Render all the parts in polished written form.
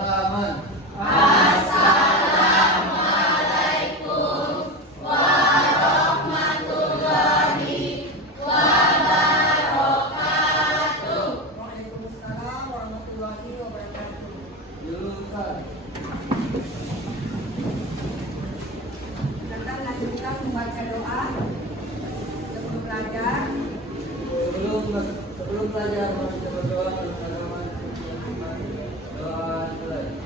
Salaman. Assalamualaikum warahmatullahi wabarakatuh. Waalaikumsalam warahmatullahi wabarakatuh. Jurusan. Kita lanjutkan membaca doa sebelum belajar. Sebelum belajar kita berdoa bersama doa mulai.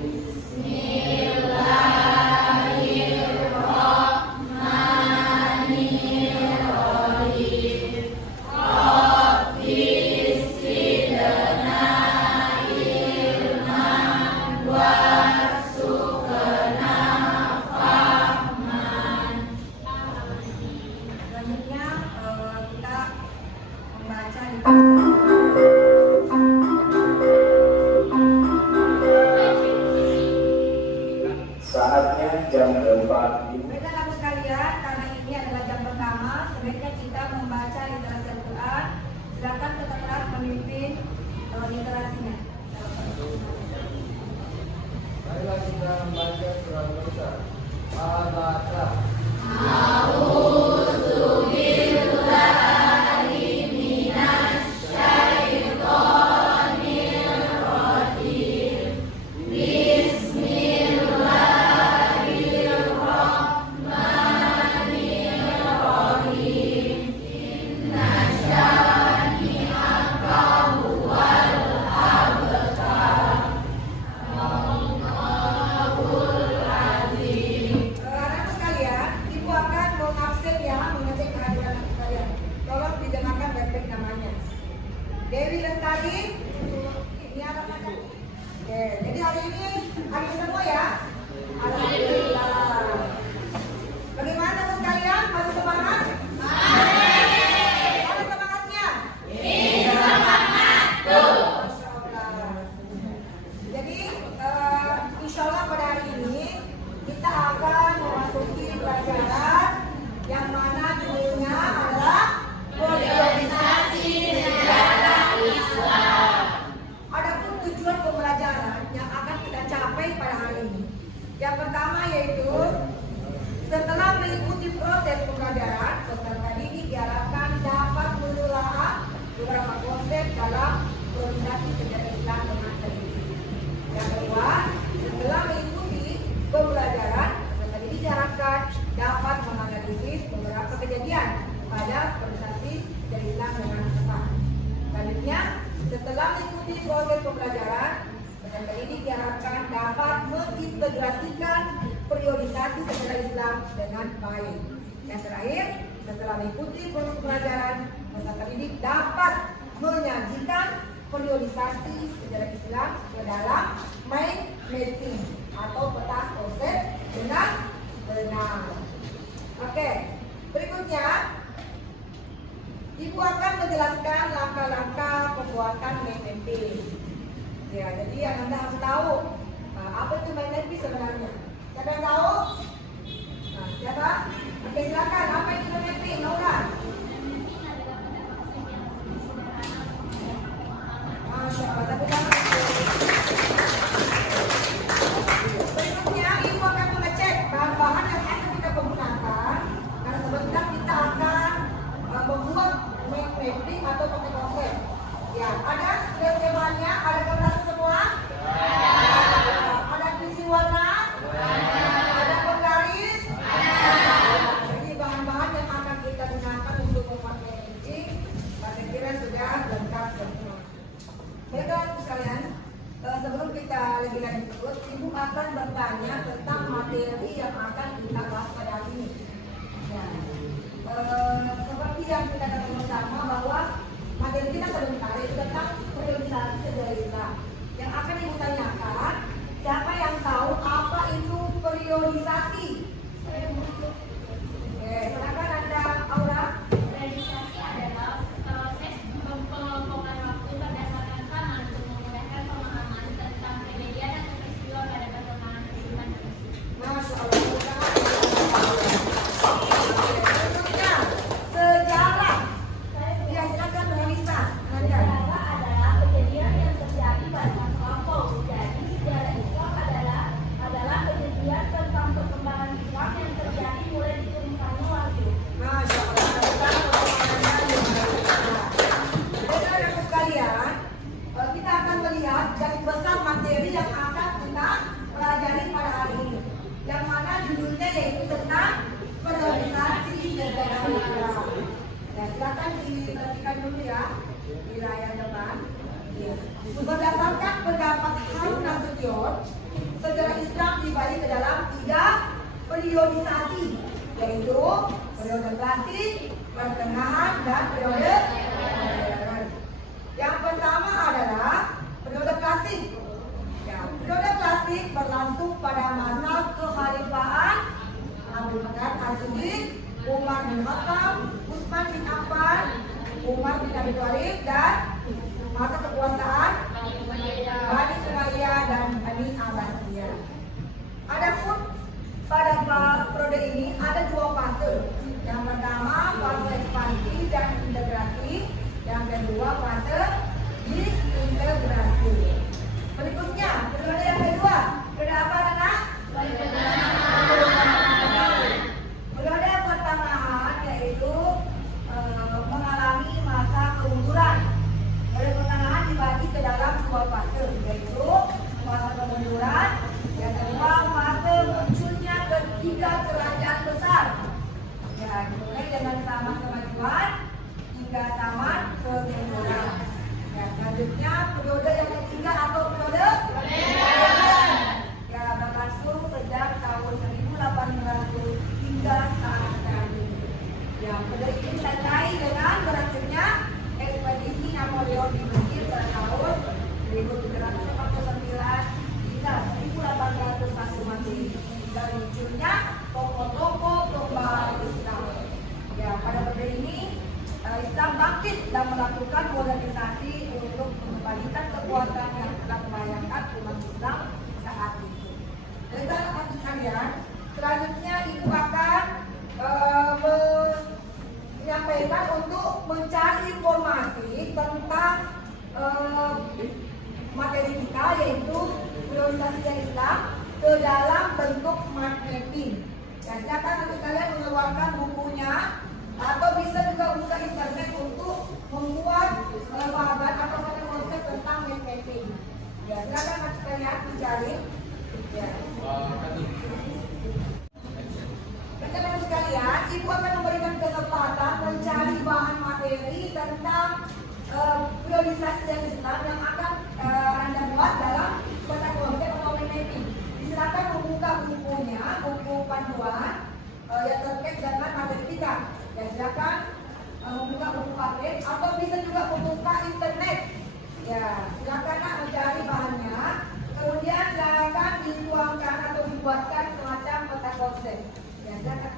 Bismillahirrahmanirrahim. Rabbi zidna ilman warzuqna fahman. Selanjutnya kita membaca di Saatnya jam 4. Baiklah Bapak sekalian, karena ini adalah jam pertama, sebaiknya kita membaca literasi Al-Quran. Silakan Kota kelas memimpin literasinya. Marilah kita membaca surah Al-Baqarah. Al-Baqarah. Anak sekalian, Ibu akan mengabsen ya, mengecek kehadiran anak sekalian. Tolong didengarkan baik-baik namanya. Dewi Lestari, ini apa namanya? Oke, jadi hari ini hadir semua ya. Alhamdulillah. Bagaimana teman sekalian? Masih semangat? Mana semangatnya? Masya Allah. Jadi insya Allah pada hari ini kita akan memasuki pelajaran yang mana judulnya adalah Priorisasi sejarah Islam. adapun tujuan pembelajaran yang akan kita capai pada hari ini. Yang pertama yaitu setelah mengikuti proses pembelajaran, peserta didik diharapkan dapat menelaah beberapa konsep dalam priorisasi sejarah Islam dengan teliti. Yang kedua, setelah mengikuti pembelajaran, peserta didik diharapkan dapat menganalisis beberapa kejadian pada priorisasi sejarah Islam dengan tepat. Selanjutnya, setelah mengikuti proses pembelajaran, peserta didik diharapkan dapat mengintegrasikan periodisasi sejarah Islam dengan baik. Yang terakhir, setelah mengikuti proses pembelajaran, peserta didik dapat menyajikan periodisasi sejarah Islam ke dalam mind mapping atau peta konsep dengan benar. Oke, berikutnya Ibu akan menjelaskan langkah-langkah pembuatan mind mapping. Ya, jadi yang Anda harus tahu apa itu mind mapping sebenarnya. Siapa yang tahu? Nah, siapa? Oke, silakan. Apa itu mind mapping, Laura? Masya Allah, tapi berikutnya Ibu akan mengecek bahan-bahan yang akan kita gunakan. Karena sebentar kita akan membuat mind mapping atau pakai konsep. Ya, ada skemanya, ada kertas semua? Ada puisi warna? Ada penggaris? Jadi bahan-bahan yang akan kita gunakan untuk membuat mind mapping, saya kira sudah lengkap semua. Baiklah sekalian, sebelum kita lebih lanjut, Ibu akan bertanya tentang materi yang akan kita bahas pada hari ini. Ya. Seperti yang kita katakan bersama bahwa materi kita sebentar itu tentang priorisasi sejarah Islam. Yang akan Ibu tanyakan, siapa yang tahu apa itu priorisasi? Oke, silakan Anda, Aura. Priorisasi adalah proses pengelompokan waktu berdasarkan zaman untuk memudahkan pemahaman tentang kejadian atau peristiwa pada perkembangan kehidupan manusia. Masya Allah. Berikutnya, sejarah. Ya, silakan Melisa. Nanda. Sejarah adalah kejadian yang terjadi yaitu tentang periodisasi sejarah Islam. Ya, silakan diperhatikan dulu ya di layar depan. Berdasarkan pendapat Harun Nasution, sejarah Islam dibagi ke dalam 3 periodisasi, yaitu periode klasik, pertengahan, dan periode modern. Yang pertama adalah periode klasik. Ya, periode klasik berlangsung pada masa kekhalifahan Abu Bakar As-Siddiq, Umar bin Khattab, Utsman bin Affan, Umar bin Abi Thalib, dan masa kekuasaan Bani Umayyah dan Bani Abbasiyah. Adapun pada periode ini ada 2 fase. Yang pertama fase ekspansi dan integrasi, yang kedua fase disintegrasi. Berikutnya periode yang kedua, periode apa anak? Periode pertengahan yaitu mengalami masa kemunduran. Periode pertengahan dibagi ke dalam 2 fase, yaitu masa kemunduran, yang kedua fase munculnya ketiga kerajaan besar. Ya, dimulai dengan zaman kemajuan hingga zaman kemunduran. Ya, selanjutnya periode yang ketiga atau periode modern. Ya, berlangsung sejak tahun 1800 hingga saat sekarang ini. Ya, periode ini terkait dengan berakhirnya ekspedisi Napoleon di Mesir pada tahun 1749 hingga 1801 Masehi, dan munculnya tokoh-tokoh pembaharu Islam. Ya, pada periode ini Islam bangkit dan melakukan modernisasi untuk mengembalikan kekuatan yang telah membayangkan umat Islam saat itu. Rekan-rekan sekalian, selanjutnya ibu akan menyampaikan untuk mencari informasi tentang materi kita, yaitu periodisasi Islam ke dalam bentuk mind mapping. Dan silakan untuk kalian mengeluarkan bukunya atau bisa juga buka internet untuk membuat bahan atau konsep tentang mind mapping. Ya, silakan untuk kalian mencari. Ya. Rekan-rekan sekalian, ibu akan memberikan kesempatan mencari bahan materi tentang periodisasi Islam yang akan Anda buat dalam kota konsep atau mind mapping. Silakan membuka bukunya, buku panduan yang terkait dengan materi kita. Ya, silakan membuka buku paket atau bisa juga membuka internet. Ya, silakan mencari bahannya. Kemudian silakan dituangkan atau dibuatkan semacam kota konsep. Ya, silakan.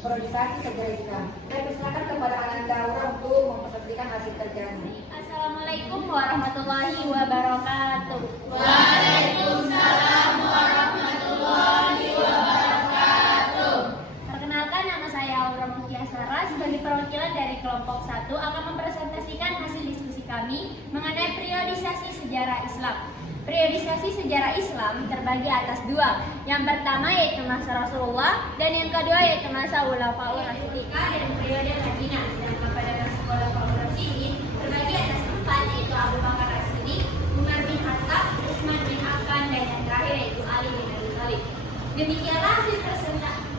Periodisasi sejarah Islam. Saya persilakan kepada Ananda Aura untuk mempresentasikan hasil kerjanya. Assalamualaikum warahmatullahi wabarakatuh. Waalaikumsalam warahmatullahi wabarakatuh. Perkenalkan, nama saya Aura Mustiasara sebagai perwakilan dari kelompok 1 akan mempresentasikan hasil diskusi kami mengenai periodisasi sejarah Islam. Periodisasi sejarah Islam terbagi atas 2. Yang pertama yaitu masa Rasulullah, dan yang kedua yaitu masa Khulafaur Rasyidin dan periode Madinah. Sedangkan pada masa Khulafaur Rasyidin terbagi atas 4, yaitu Abu Bakar As-Siddiq, Umar bin Khattab, Utsman bin Affan, dan yang terakhir yaitu Ali bin Abi Thalib. Demikianlah hasil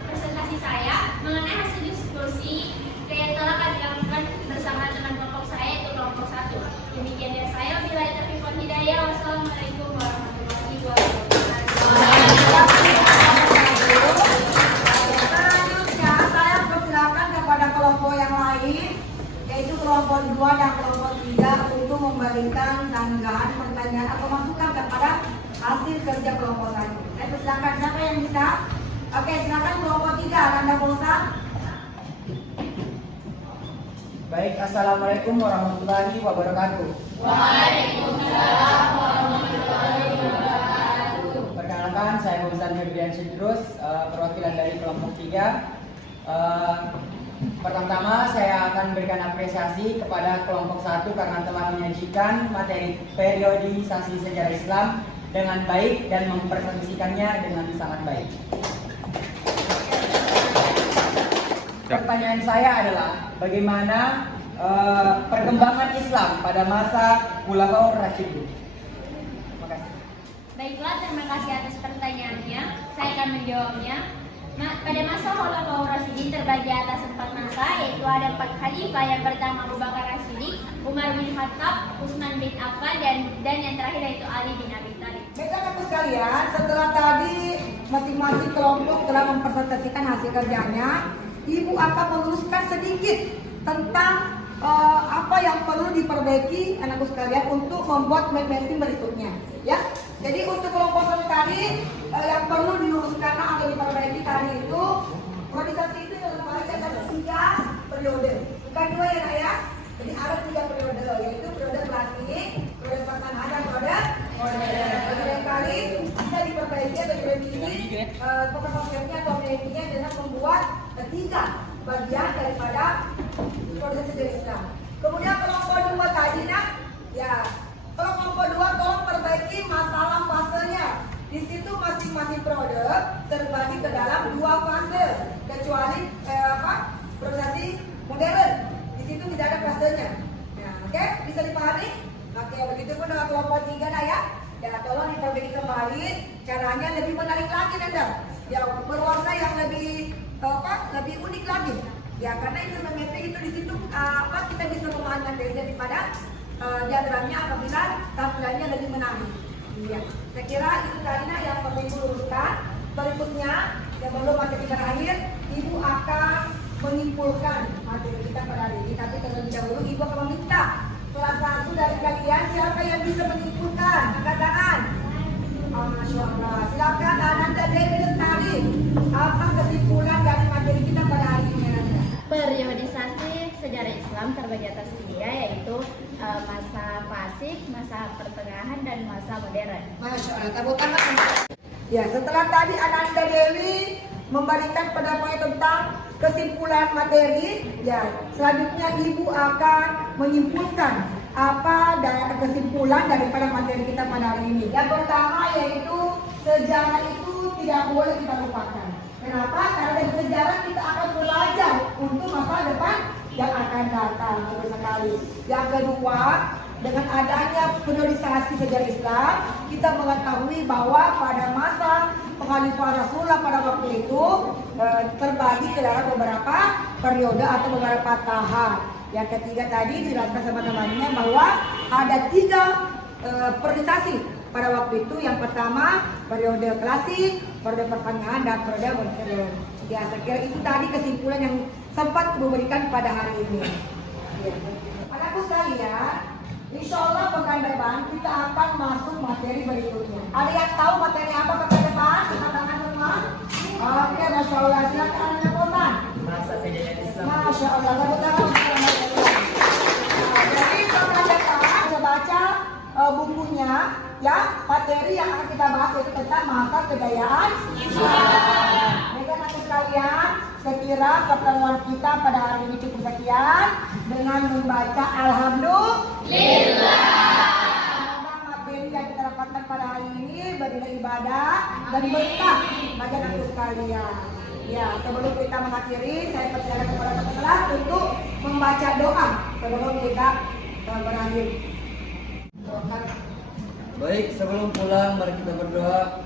presentasi saya mengenai hasil diskusi yang telah kami lakukan bersama dengan kelompok saya, yaitu kelompok 1. Demikian dari saya, wabillahi taufiq wal hidayah. Wassalamualaikum warahmatullahi wabarakatuh. Selanjutnya saya persilakan kepada kelompok yang lain, yaitu kelompok 2 dan kelompok 3 untuk memberikan tanggapan, pertanyaan atau masukan kepada hasil kerja kelompok 1. Saya persilakan, siapa yang bisa? Oke, silakan kelompok 3, Nanda Bosa. Baik, assalamualaikum warahmatullahi wabarakatuh. Waalaikumsalam warahmatullahi wabarakatuh. Perkenalkan, Sidrus, perwakilan dari kelompok 3. Pertama-tama saya akan berikan apresiasi kepada kelompok 1 karena telah menyajikan materi periodisasi sejarah Islam dengan baik dan mempresentasikannya dengan sangat baik. Pertanyaan saya adalah bagaimana perkembangan Islam pada masa Khulafaur Rasyidin? Terima kasih. Baiklah, terima kasih atas pertanyaannya. Saya akan menjawabnya. Pada masa Khulafaur Rasyidin terbagi atas 4 masa, yaitu ada 4 khalifah. Yang pertama Abu Bakar Rasyidin, Umar bin Khattab, Utsman bin Affan, dan yang terakhir yaitu Ali bin Abi Thalib. Baiklah sekalian, setelah tadi masing-masing kelompok telah mempresentasikan hasil kerjanya, Ibu akan meluruskan sedikit tentang apa yang perlu diperbaiki anakku sekalian untuk membuat mapping berikutnya, ya. Jadi untuk kelompok satu tadi yang perlu diluruskan atau diperbaiki tadi itu organisasi itu terbagi ada 3 periode, bukan 2 ya Nak ya. Jadi ada 3 periode, yaitu periode klasik, periode pertengahan dan periode modern. Jadi kali bisa diperbaiki atau direvisi konsepnya atau mappingnya dengan membuat 3 bagian daripada proses sejarah Islam. Kemudian kelompok 2 tadi Nak, ya kelompok 2 tolong perbaiki masalah fasenya. Di situ masing-masing produk terbagi ke dalam 2 fase, kecuali prosesi modern. Di situ tidak ada fasenya. Nah, oke, bisa dipahami? Oke, begitu pun dengan kelompok 3 Nak ya. Ya, tolong diperbaiki kembali. Caranya lebih menarik lagi Nanda. Ya, berwarna yang lebih lebih unik lagi. Ya, karena itu mapping itu di situ kita bisa memahami daripada diagramnya apabila tampilannya lebih menarik. Iya. Saya kira itu tadi yang perlu diluruskan. Berikutnya, sebelum materi terakhir, Ibu akan menyimpulkan materi kita pada hari ini. Tapi terlebih dahulu Ibu akan meminta salah satu dari kalian siapa yang bisa menyimpulkan, angkat tangan. Masya Allah. Silakan Ananda Dewi Lestari. Apa kesimpulan dari materi kita pada hari ini Ananda? Periodisasi sejarah Islam terbagi atas 3, yaitu masa klasik, masa pertengahan, dan masa modern. Masya Allah, tepuk tangan. Ya, setelah tadi Ananda Dewi memberikan pendapat tentang kesimpulan materi, ya selanjutnya Ibu akan menyimpulkan apa kesimpulan daripada materi kita pada hari ini. Yang pertama yaitu sejarah itu tidak boleh kita lupakan. Kenapa? Karena dari sejarah kita akan belajar untuk masa depan yang akan datang. Sekali. Yang kedua, dengan adanya periodisasi sejarah Islam, kita mengetahui bahwa pada masa Khalifah Rasulullah pada waktu itu terbagi ke dalam beberapa periode atau beberapa tahap. Yang ketiga tadi dijelaskan sama temannya bahwa ada 3 periodisasi pada waktu itu. Yang pertama periode klasik, periode pertengahan, dan periode modern. Ya, saya kira itu tadi kesimpulan yang sempat diberikan pada hari ini. Ya. Anakku sekalian, insya Allah pekan depan kita akan masuk materi berikutnya. Ada yang tahu materi apa pekan depan? Katakan semua. Oke, Masya Allah. Silakan anak Oman. Masa kejadian Islam. Masya Allah. Jadi pekan depan kita baca bukunya, ya materi yang akan kita bahas itu tentang masa kejayaan Islam. Baiklah anak sekalian, saya kira pertemuan kita pada hari ini cukup sekian dengan membaca Alhamdulillah. Semoga materi yang kita dapatkan pada hari ini bernilai ibadah dan berkah bagi anak sekalian. Ya, sebelum kita mengakhiri, saya persilakan kepada teman kelas untuk membaca doa sebelum kita berakhir. Baik, sebelum pulang mari kita berdoa.